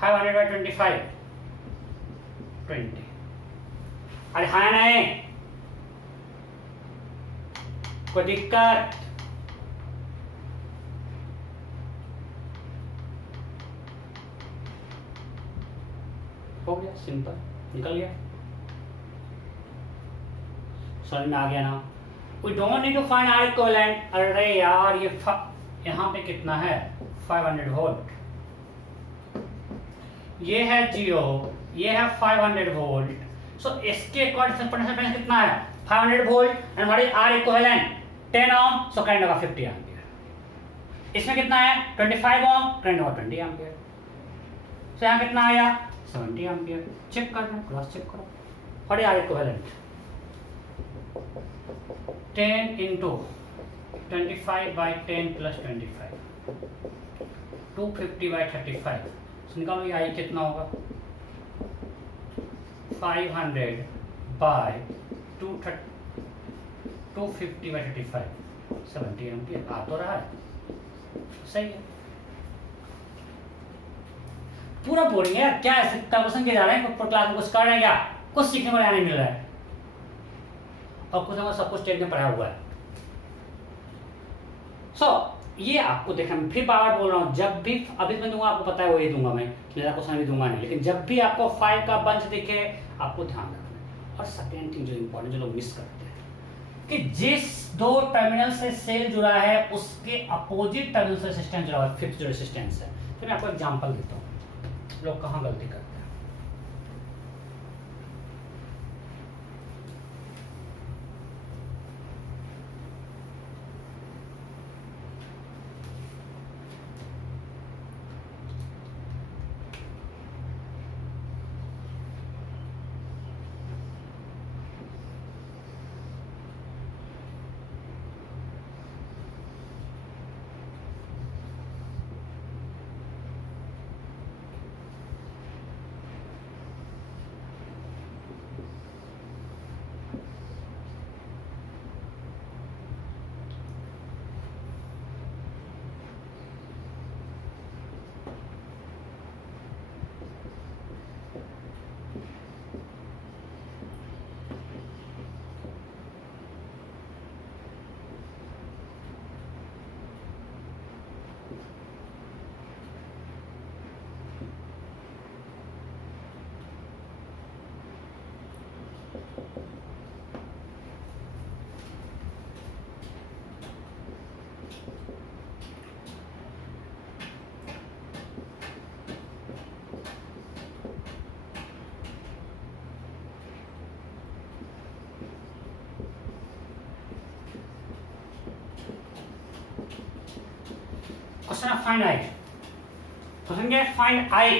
500/25 20। अरे हाँ नहीं कोई दिक्कत, हो गया, सिंपल निकल गया, समझ में आ गया ना। We don't need to find R equivalent. अरे यार ये यहाँ पे कितना है 500 वोल्ट, ये है 0, ये है 500 वोल्ट। सो इसके अकॉर्डिंग पोटेंशियल कितना है 500 volt and what is R equivalent 10 ohm, so current होगा 50 एम्पीयर। इसमें कितना है 25 ओम, करंट होगा 20 एम्पीयर। सो यहाँ कितना आया 70 एम्पीयर। चेक करना, क्रॉस चेक करो। What is R equivalent 10 × 25/10 + 25 250/35। So निकालो ये आई कितना होगा 500/250/35 70 एम्पीयर। आ तो रहा है, सही है। पूरा बोरिंग है क्या, ऐसे क्वेश्चन के जा रहे हैं क्लास में, कुछ कर रहे हैं क्या, कुछ सीखने को नहीं मिल रहा है, और कुछ हमें सब कुछ टेट में पढ़ा हुआ है। सो ये आपको देखना, फिर बार बार बोल रहा हूँ, जब भी अभी मैं दूंगा आपको पता है वही दूंगा मैं, मेरा क्वेश्चन भी दूंगा नहीं, लेकिन जब भी आपको 5 का बंच दिखे आपको ध्यान रखना। और सेकेंड थिंग जो इम्पोर्टेंट जो लोग मिस करते हैं कि जिस 2 टर्मिनल से सेल जुड़ा है उसके अपोजिट टर्मिनल से रेजिस्टेंस जुड़ा है, फिफ्थ जो रेजिस्टेंस है। तो मैं आपको एग्जांपल देता हूँ लोग कहाँ गलती करते हैं। क्वेश्चन है फाइंड आई, समझेंगे फाइंड आई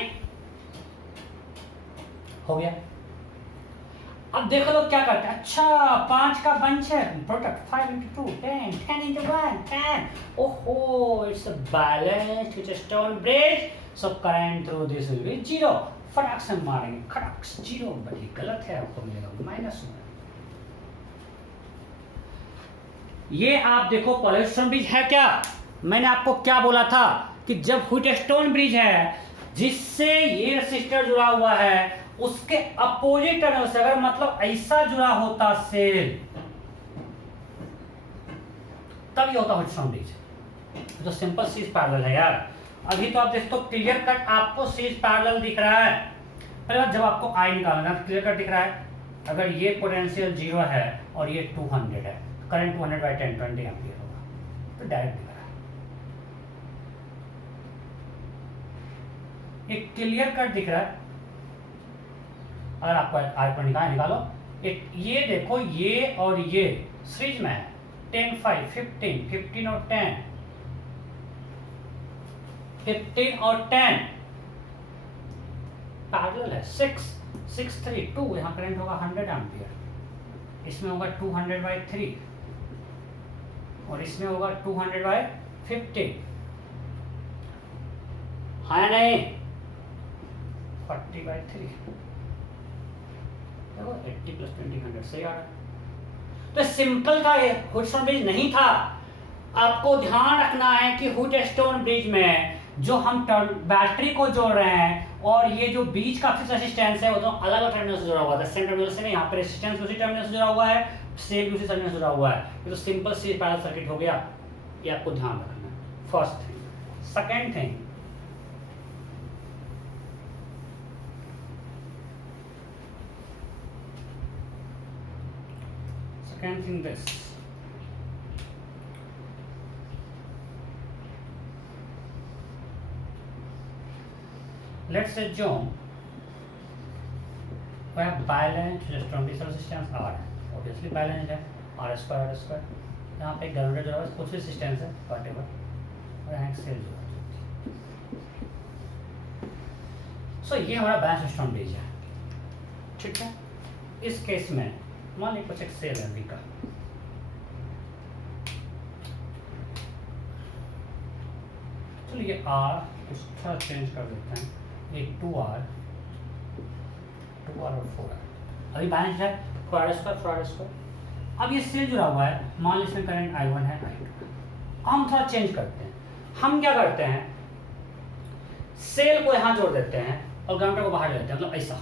हो गया। अब देखो लोग क्या करते हैं, अच्छा 5 का बंच है, प्रोडक्ट 5 × 2 10 10 × 1 10, ओहो it's a balanced with stone bridge, so current through this will be 0। फटाक से मारेंगे, खड़क 0, बट ये गलत है, आपको मिलेगा -1। ये आप देखो पॉलीस्टोन ब्रिज है क्या, मैंने आपको क्या बोला था कि जब व्हीटस्टोन ब्रिज है जिससे ये रेसिस्टर जुड़ा हुआ है उसके अपोजिट टर्मिनल से अगर मतलब ऐसा जुड़ा होता सेल, तब ये होता है व्हीटस्टोन ब्रिज। तो सिंपल सीज पैरेलल है यार। अभी तो आप देखो तो क्लियर कट आपको सीज पैरेलल दिख रहा है। पहले बात जब आपको आई निकालना है क्लियर कट दिख रहा है। अगर ये पोटेंशियल 0 है और ये 200 है, करंट 200/10 एम्पीयर होगा, तो डायरेक्ट दिख रहा है। एक क्लियर कट दिख रहा है। अगर आपको आई पर निकालो एक ये देखो, ये और ये सीरीज में है 10 5 15 15 और 10 15 और 10 पैरेलल है। 6 6 3 2 यहाँ करंट होगा 100 एम्पीयर, इसमें होगा 200/3 और इसमें होगा 200/50 है नहीं 40/3 देखो 80 + 20 100 सही आ रहा है। तो सिंपल था ये, व्हीटस्टोन ब्रिज नहीं था। आपको ध्यान रखना है कि व्हीटस्टोन ब्रिज में जो हम बैटरी को जोड़ रहे हैं और ये जो बीच का फिक्स रेजिस्टेंस है वो तो अलग अलग टर्मिनल से जुड़ा हुआ है। सेम टर्मिनल से नहीं, यहाँ पे रेजिस्टेंस उसी टर्मिनल से जुड़ा हुआ है, सेम उसी टर्मिनल से जुड़ा हुआ है। ये तो सिंपल सीरीज पैरेलल सर्किट हो गया, ये आपको ध्यान रखना है। First thing. Second thing, this let's assume we have balanced resistance R, obviously balanced है R²। यहाँ पे ग्राउंडेड जो है कुछ रेजिस्टेंस है whatever, और यहाँ सेल जो है। सो ये हमारा बैलेंस व्हीटस्टोन ब्रिज है, ठीक है। इस केस में मान लीजिए कुछ एक सेल है V का, चलिए R थोड़ा चेंज कर देते हैं, एक 2R और 4R। अभी बैलेंस है 4R²। अब ये सेल जुड़ा हुआ है, मान लीजिए करंट I1 है I2 है। हम थोड़ा चेंज करते हैं। हम क्या करते हैं, सेल को यहाँ जोड़ देते हैं और ग्राउंड को बाहर ले लेते हैं, मतलब ऐसा।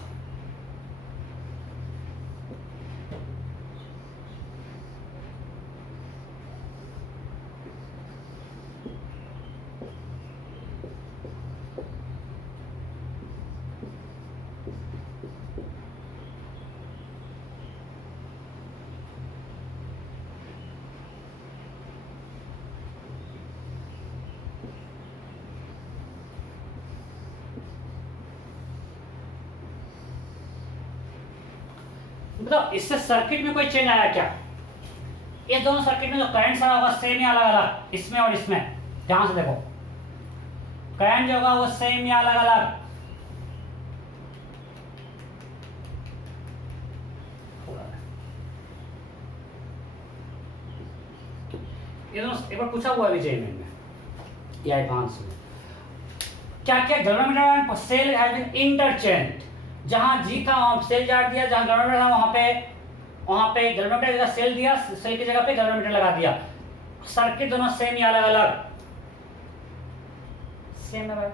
मतलब इससे सर्किट में कोई चेंज आया क्या? ये दोनों सर्किट में जो करंट सारा होगा सेम या अलग अलग, इसमें और इसमें। ध्यान से देखो, करंट जो होगा वो सेम या अलग अलग। ये दोनों एक बार पूछा हुआ विजय में या एडवांस में, क्या क्या galvanometer cell has been interchange. जहां G था वहां सेल जार दिया, जहां गैल्वेनोमीटर था वहां पे गैल्वेनोमीटर की जगह सेल दिया, सेल की जगह पे गैल्वेनोमीटर लगा दिया। सर्किट दोनों सेम या अलग अलग? सेम है भाई।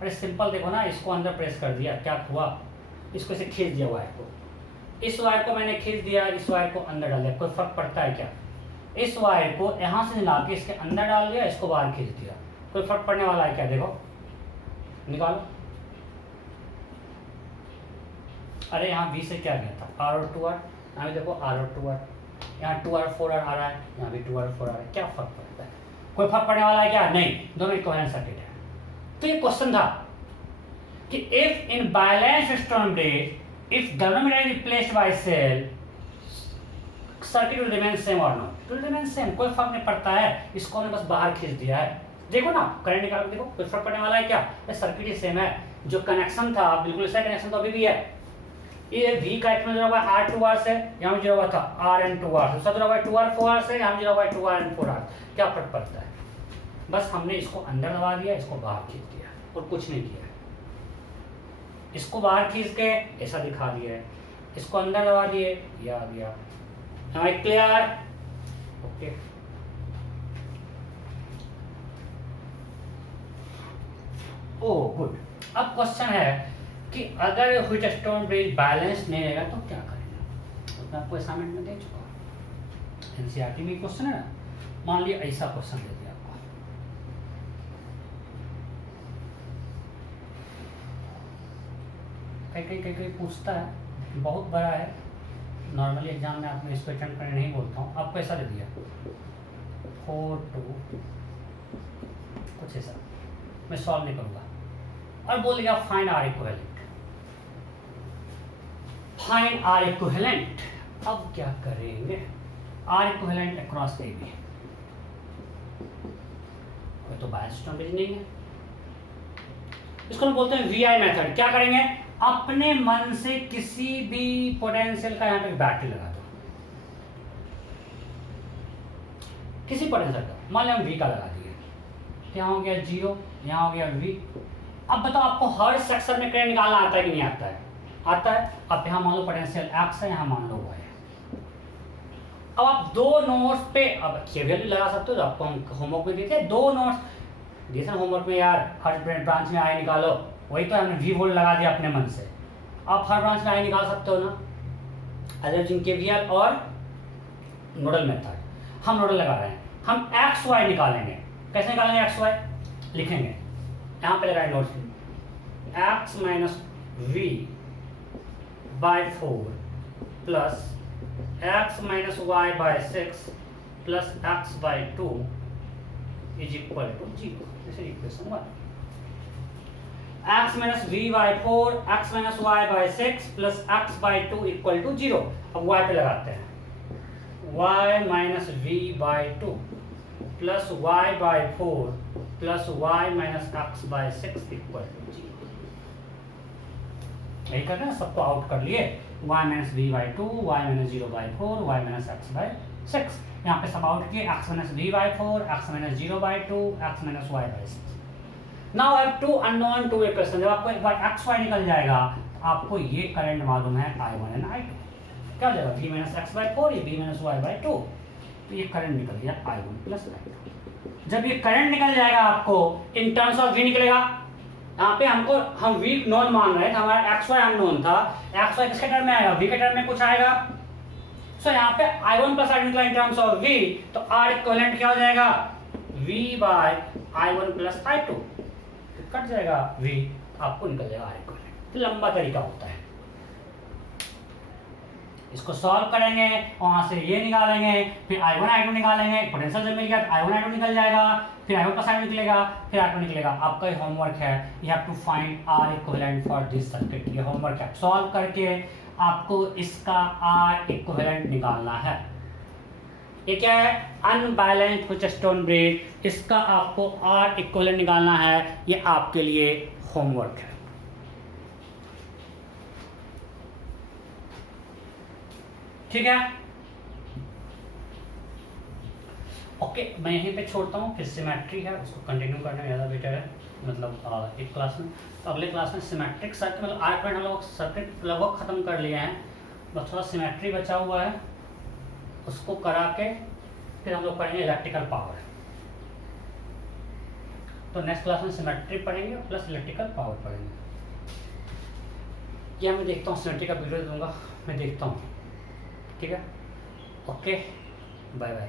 अरे सिंपल देखो ना, इसको अंदर प्रेस कर दिया, क्या हुआ, इसको ऐसे खींच दिया वायर को, इस वायर को मैंने खींच दिया, इस वायर को अंदर डाल दिया, कोई फर्क पड़ता है क्या? इस वायर को यहां से निकाल के इसके अंदर डाल दिया, इसको बाहर खींच दिया, कोई फर्क पड़ने वाला है क्या? देखो निकालो। अरे यहाँ B से क्या गया था, R और 2R, यहाँ भी देखो R और 2R, यहाँ 2R 4R आ रहा है, यहाँ भी 2R 4R आ रहा है, क्या फर्क पड़ता है? कोई फर्क पड़ने वाला है क्या? नहीं, दोनों इक्विवेलेंट सर्किट है। तो ये क्वेश्चन था कि if in balanced Wheatstone bridge if galvanometer is replaced by cell circuit will remain same और नॉट? विल रिमेन सेम, कोई फर्क नहीं पड़ता है। इसको हमने बस बाहर खींच दिया है। देखो ना, करंट निकाल के देखो, कोई फर्क पड़ने वाला है क्या? सर्किट ही सेम है। जो कनेक्शन था बिल्कुल ऐसा कनेक्शन तो अभी भी है। ये V का एक्सपेंस जुड़ा हुआ है R2R से, यहाँ भी जुड़ा हुआ था RN2R से, दूसरा जुड़ा हुआ है 2R 4R से, यहाँ भी जुड़ा हुआ है 2RN4R। क्या फर्क पड़ता है? बस हमने इसको अंदर दबा दिया, इसको बाहर खींच दिया और कुछ नहीं किया। इसको बाहर खींच के ऐसा दिखा दिया है, इसको अंदर दबा दिए, ये आ गया। हमें क्लियर? ओके। Oh good. अब क्वेश्चन है कि अगर व्हीटस्टोन ब्रिज बैलेंस नहीं रहेगा तो क्या करेंगे? तो मैं आपको असाइनमेंट में दे चुका हूँ, एनसीईआरटी में क्वेश्चन है ना। मान लिया ऐसा क्वेश्चन दे दिया आपको, कहीं पूछता है, बहुत बड़ा है, नॉर्मली एग्जाम में आपको इसको अटेंड करने नहीं बोलता हूँ, आपको ऐसा दे दिया 4 2 कुछ ऐसा, मैं सॉल्व नहीं करूँगा, और बोल दिया find R equivalent, find R equivalent. अब क्या करेंगे, R equivalent across A B, तो बायस स्टॉम्पेज नहीं है, इसको हम बोलते हैं वीआई मेथड। क्या करेंगे, अपने मन से किसी भी पोटेंशियल का यहां पे बैटरी लगा दो, किसी पोटेंशियल का, मान लिया हम वी का लगा दिए, यहाँ हो गया 0, यहाँ हो गया वी। अब बताओ आपको हर सेक्शन में करंट निकालना आता है कि नहीं आता है, आता है। अब यहाँ मान लो पोटेंशियल एक्स है, यहाँ मान लो वाई है। अब आप दो नोट्स पे अब केवीएल भी लगा सकते हो, आपको हम होमवर्क में देते हैं, दो नोट्स दिए होमवर्क में, यार हर ब्रांच में आई निकालो, वही तो हमने वी वोल्ट लगा दिया अपने मन से। आप हर ब्रांच में आई निकाल सकते हो ना, एलर्जिंग केवीएल और नोडल मेथड। हम नोडल लगा रहे हैं, हम एक्स वाई निकालेंगे। कैसे निकालेंगे एक्स वाई, लिखेंगे यहाँ पे लगाए notes, x minus v by 4 plus x minus y by 6 plus x by 2 is equal to 0. This is equation 1. X minus v by 4, x minus y by 6 plus x by 2 equal to 0. अब y पे लगाते हैं, y minus v by 2 plus y by 4 plus y minus x by 6 equal to 0. यही करना है, सबको out कर लिए, y minus v by 2, y minus 0 by 4, y minus x by 6। यहाँ पे सब आउट किए, x minus v by 4, x minus 0 by 2, x minus y by 6। Now I have two unknown two equation। जब आपको एक बार x y निकल जाएगा, आपको ये करंट मालूम है I1 and I2। क्या हो जाएगा, v minus x by 4, ये v minus y by 2, तो ये करंट निकल गया I1 plus I2। जब ये करंट निकल जाएगा आपको इन टर्म्स ऑफ v निकलेगा। यहाँ पे हम v नॉन मान रहे थे, हमारा एक्स वाई अननोन था, एक्स वाई किसके टर्म में आएगा, v के टर्म में कुछ आएगा। सो यहाँ पे I1 प्लस I2 निकला इन टर्म्स ऑफ v, तो R इक्विवेलेंट क्या हो जाएगा, v by I1 plus I2, cut जाएगा v, आपको निकल जाएगा R इक्विवेलेंट। तो लंबा तरीका होता है, इसको सॉल्व करेंगे, वहां से ये निकालेंगे, फिर I1 I2 निकालेंगे, पोटेंशियल जब मिल गया तो I1 I2 निकल जाएगा, फिर I1 प्लस I2 निकलेगा, फिर I2 निकलेगा। आपका ये होमवर्क है, you have to find R equivalent for this circuit. ये होमवर्क है, सॉल्व करके आपको इसका R इक्विवेलेंट निकालना है। ये क्या है, अनबैलेंस्ड व्हीटस्टोन ब्रिज, इसका आपको R इक्विवेलेंट निकालना है, ये आपके लिए होमवर्क है। ठीक है, ओके, मैं यहीं पे छोड़ता हूँ, फिर सिमेट्री है उसको कंटिन्यू करना ज़्यादा बेटर है, मतलब एक क्लास में। तो अगले क्लास में सिमेट्रिक सर्किट, मतलब आर्क में हम लोग सर्किट लगभग ख़त्म कर लिए हैं, बस थोड़ा सिमेट्री बचा हुआ है, उसको करा के फिर हम लोग पढ़ेंगे इलेक्ट्रिकल पावर। तो नेक्स्ट क्लास में सिमेट्री पढ़ेंगे प्लस इलेक्ट्रिकल पावर पढ़ेंगे। या मैं देखता हूँ सिमेट्री का वीडियो दूंगा, मैं देखता हूँ। ठीक है, ओके, बाय बाय।